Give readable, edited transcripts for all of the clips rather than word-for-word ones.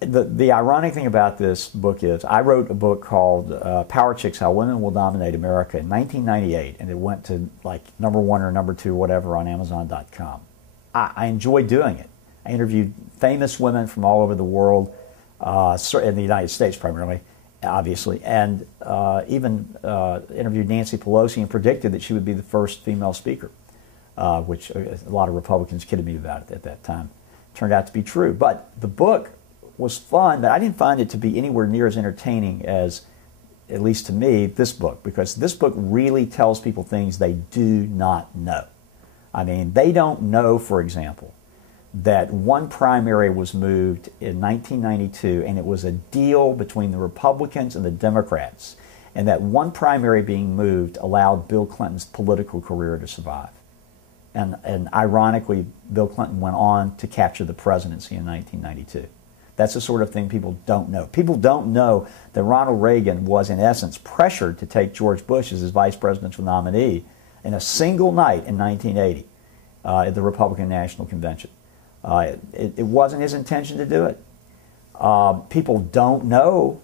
The ironic thing about this book is I wrote a book called Power Chicks, How Women Will Dominate America in 1998, and it went to like #1 or #2, whatever, on Amazon.com. I enjoyed doing it. I interviewed famous women from all over the world, in the United States primarily, obviously, and even interviewed Nancy Pelosi and predicted that she would be the first female speaker, which a lot of Republicans kidded me about it at that time. Turned out to be true. But the book was fun, but I didn't find it to be anywhere near as entertaining as, at least to me, this book, because this book really tells people things they do not know. I mean, they don't know, for example, that one primary was moved in 1992, and it was a deal between the Republicans and the Democrats, and that one primary being moved allowed Bill Clinton's political career to survive. And ironically, Bill Clinton went on to capture the presidency in 1992. That's the sort of thing people don't know. People don't know that Ronald Reagan was, in essence, pressured to take George Bush as his vice presidential nominee in a single night in 1980 at the Republican National Convention. It wasn't his intention to do it. People don't know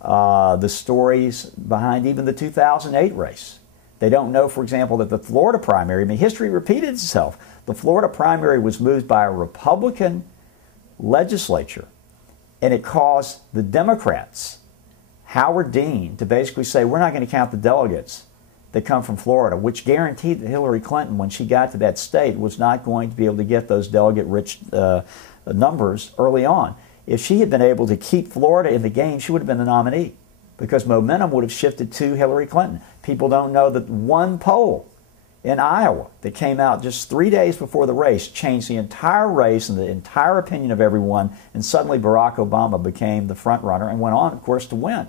the stories behind even the 2008 race. They don't know, for example, that the Florida primary, I mean, history repeated itself. The Florida primary was moved by a Republican legislature, and it caused the Democrats, Howard Dean, to basically say, we're not going to count the delegates that come from Florida, which guaranteed that Hillary Clinton, when she got to that state, was not going to be able to get those delegate-rich numbers early on. If she had been able to keep Florida in the game, she would have been the nominee, because momentum would have shifted to Hillary Clinton. People don't know that one poll in Iowa that came out just 3 days before the race changed the entire race and the entire opinion of everyone, and suddenly Barack Obama became the front runner and went on, of course, to win.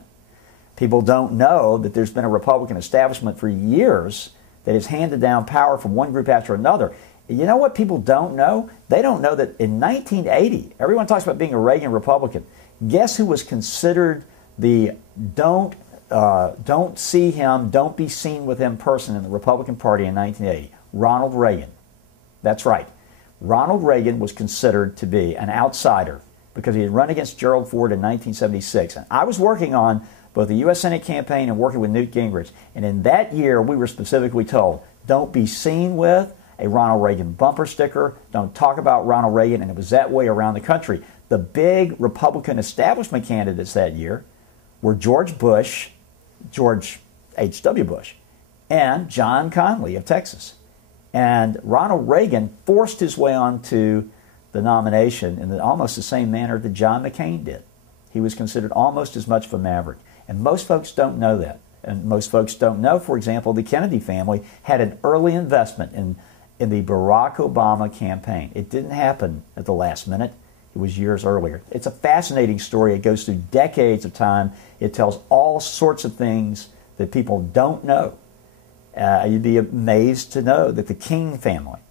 People don't know that there's been a Republican establishment for years that has handed down power from one group after another. You know what people don't know? They don't know that in 1980, everyone talks about being a Reagan Republican. Guess who was considered the don't see him, don't be seen with him person in the Republican Party in 1980? Ronald Reagan. That's right. Ronald Reagan was considered to be an outsider because he had run against Gerald Ford in 1976. And I was working on both the U.S. Senate campaign and working with Newt Gingrich. And in that year, we were specifically told, don't be seen with a Ronald Reagan bumper sticker. Don't talk about Ronald Reagan. And it was that way around the country. The big Republican establishment candidates that year were George Bush, George H.W. Bush, and John Connally of Texas. And Ronald Reagan forced his way onto the nomination in almost the same manner that John McCain did. He was considered almost as much of a maverick. And most folks don't know that. And most folks don't know, for example, the Kennedy family had an early investment in the Barack Obama campaign. It didn't happen at the last minute. It was years earlier. It's a fascinating story. It goes through decades of time. It tells all sorts of things that people don't know. You'd be amazed to know that the King family,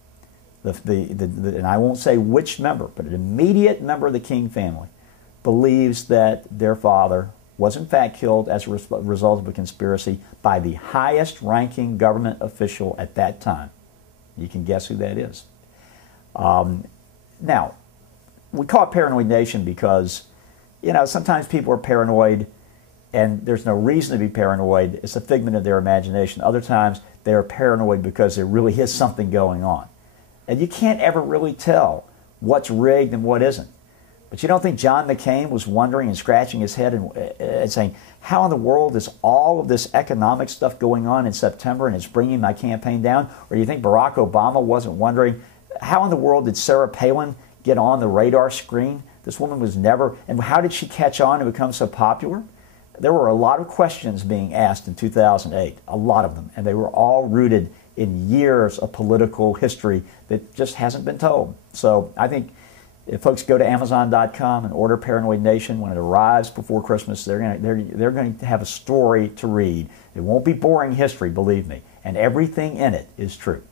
and I won't say which member, but an immediate member of the King family, believes that their father was in fact killed as a result of a conspiracy by the highest-ranking government official at that time. You can guess who that is. Now, we call it Paranoid Nation because, you know, sometimes people are paranoid and there's no reason to be paranoid. It's a figment of their imagination. Other times they're paranoid because there really is something going on. And you can't ever really tell what's rigged and what isn't. But you don't think John McCain was wondering and scratching his head and saying, how in the world is all of this economic stuff going on in September and it's bringing my campaign down? Or do you think Barack Obama wasn't wondering, how in the world did Sarah Palin get on the radar screen? This woman was never, and how did she catch on and become so popular? There were a lot of questions being asked in 2008, a lot of them, and they were all rooted in years of political history that just hasn't been told. So I think if folks go to Amazon.com and order Paranoid Nation, when it arrives before Christmas, they're going to have a story to read. It won't be boring history, believe me, and everything in it is true.